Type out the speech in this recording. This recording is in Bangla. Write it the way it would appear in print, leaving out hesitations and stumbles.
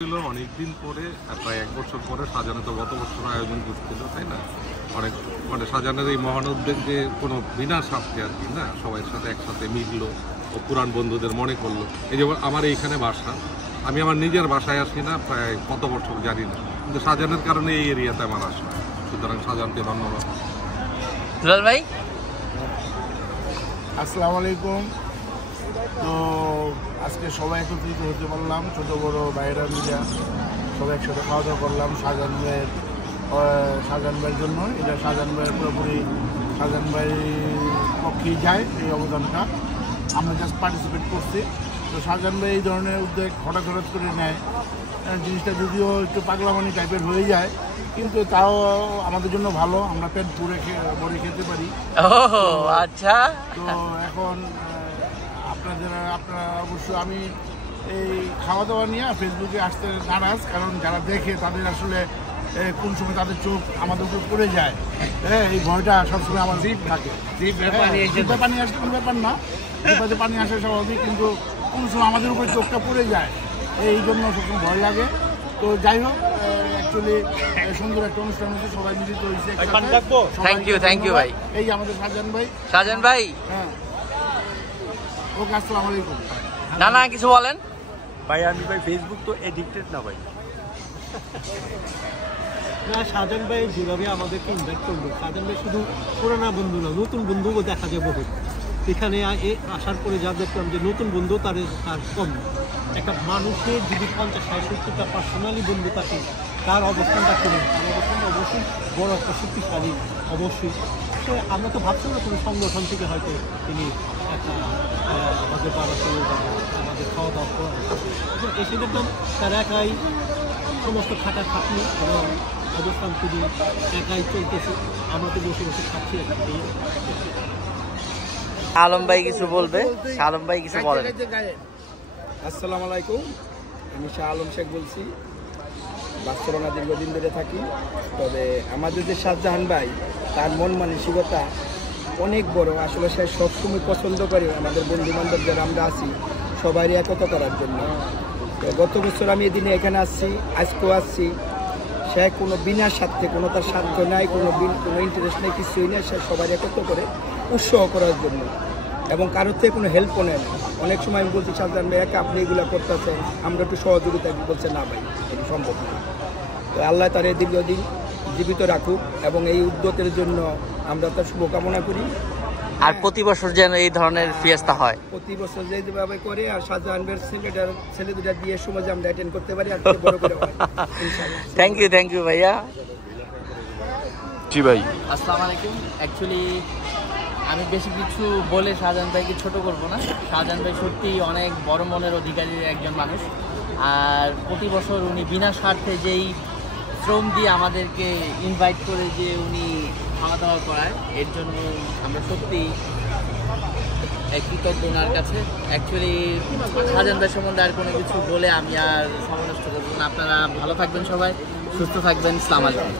অনেকদিন পরে প্রায় 1 বছর পরে সাজানো, তো গত বছর আয়োজন করছিল, তাই না? অনেক মানে সাজানোর এই মহান উদ্যোগ যে কোনো বিনা স্বার্থে আর কি না, সবাই সাথে একসাথে মিললো ও পুরান বন্ধুদের মনে করলো। এই যে আমার এইখানে বাসা, আমি আমার নিজের বাসায় আসি না প্রায় কত বছর জানি না, কিন্তু সাজানোর কারণে এই এরিয়াতে আমার আসা। সুতরাং সাজানকে ধন্যবাদ। দুলাল ভাই, আসসালামু আলাইকুম। তো আজকে সবাই একত্রিত হতে পারলাম, ছোটো বড়ো বাইরা মিডিয়া সবাই একসাথে খাওয়া দাওয়া করলাম শাহজাহান ভাইয়ের জন্য। এটা শাহজাহান ভাইয়ের পুরোপুরি শাহজাহান ভাইয়ের পক্ষেই যায় এই অবদানটা, আমরা জাস্ট পার্টিসিপেট করছি। তো শাহজাহান ভাই এই ধরনের উদ্যোগ হঠাৎ করে নেয়, জিনিসটা যদিও একটু পাগলামানি টাইপের হয়ে যায়, কিন্তু তাও আমাদের জন্য ভালো, আমরা পেট ভরে খেতে পারি। আচ্ছা, তো এখন আপনারা অবশ্য আমি এই খাওয়া দাওয়া নিয়ে ফেসবুকে আসতে নারাজ, কারণ যারা দেখে তাদের আসলে কোন সময় তাদের চোখ আমাদের উপর পড়ে যায়, হ্যাঁ, এই ভয়টা সবসময় আমার জিভ থাকে। জিভে পানি আসলে কোনো ব্যাপার না, জিভে পানি আসে স্বাভাবিক, কিন্তু কোন সময় আমাদের উপরে চোখটা পড়ে যায়, এই জন্য সবসময় ভয় লাগে। তো যাই হোক, অ্যাকচুয়ালি সুন্দর একটা অনুষ্ঠান হচ্ছে, সবাই মিলিত হয়েছে। থ্যাংক ইউ ভাই। এই আমাদের শাহজাহান ভাই, হ্যাঁ, ওকে, আসসালামু আলাইকুম। না কিছু বলেন ভাই। আমি ভাই ফেসবুক তো এডিক্টেড না ভাই। না, শাহজাহান ভাই যেভাবে আমাদেরকে ইনভাইট করলো, শাহজাহান ভাই শুধু পুরানা বন্ধু না, নতুন বন্ধুও দেখা যায় বহু। এখানে আসার পরে যা দেখলাম যে নতুন বন্ধু তার কম। একটা মানুষের যদি 50-60টা পার্সোনালি বন্ধু থাকে, তার অবস্থানটা কমে, তার অবস্থানটা অবশ্যই বড় একটা শক্তিশালী, অবশ্যই। তো আমরা তো ভাবছি না কোনো সংগঠন থেকে হয়তো তিনি একটা আমাদের পাড়া চলে যাবে, আমাদের খাওয়া দাওয়া করা। এসে দেখলাম তার একাই সমস্ত খাটা খাটনি এবং অবস্থান শুধু একাই চলতেছে, আমরা তো বসে বসে খাচ্ছি। আলম ভাই কিছু বলবে, আলম ভাই কিছু বলেন। আসসালামু আলাইকুম, আমি শাহ আলম শেখ বলছি। বাস্তবনা দীর্ঘদিন ধরে থাকি। তবে আমাদের যে শাহজাহান ভাই, তার মন মানসিকতা অনেক বড়। আসলে সে সবসময় পছন্দ করে আমাদের বন্ধু বান্ধব যারা আমরা আছি সবারই একতা করার জন্য। তো গত বছর আমি এদিনে এখানে আসছি, আজকেও আসছি। সে কোনো বিনা স্বার্থে, কোনো তার স্বার্থ নাই, কোনো ইন্টারেস্ট নেই, কিছুই নেই। সে সবাই একত্র করে উৎসাহ করার জন্য, এবং কারোর থেকে কোনো হেল্পও নেয় না। অনেক সময় আমি বলছি, শাহজাহান ভাই একা আপনি এগুলো করতেছেন, আমরা একটু সহযোগিতা, বলছে না ভাই, এটি সম্ভব না। তো আল্লাহ তার দীর্ঘদিন জীবিত রাখুক, এবং এই উদ্যোগের জন্য আমরা তার শুভকামনা করি। আর প্রতি বছর যেন এই ধরনের ফিয়েস্তা হয়, প্রতি বছর যেভাবে করে, আর শাহজাহান ভাইয়ের ছেলে দুটার বিয়ের সময় যে আমরা অ্যাটেন্ড করতে পারি, আর বড় করে হয়। থ্যাংক ইউ ভাইয়া। জি ভাই, আসসালামু আলাইকুম। অ্যাকচুয়ালি আমি বেশি কিছু বলে শাহজাহান ভাইকে ছোট করব না। শাহজাহান ভাই সত্যি অনেক বড় মনের অধিকারী একজন মানুষ, আর প্রতি বছর উনি বিনা স্বার্থে যেই শ্রম দিয়ে আমাদেরকে ইনভাইট করে যে উনি খাওয়া দাওয়া করায়, এর জন্য আমরা সত্যি কৃতজ্ঞ ওনার কাছে। অ্যাকচুয়ালি শাহজাহান ভাই সম্বন্ধে আর কোনো কিছু বলে আমি আর সময় নষ্ট করবো না। আপনারা ভালো থাকবেন, সবাই সুস্থ থাকবেন। আসসালামু আলাইকুম।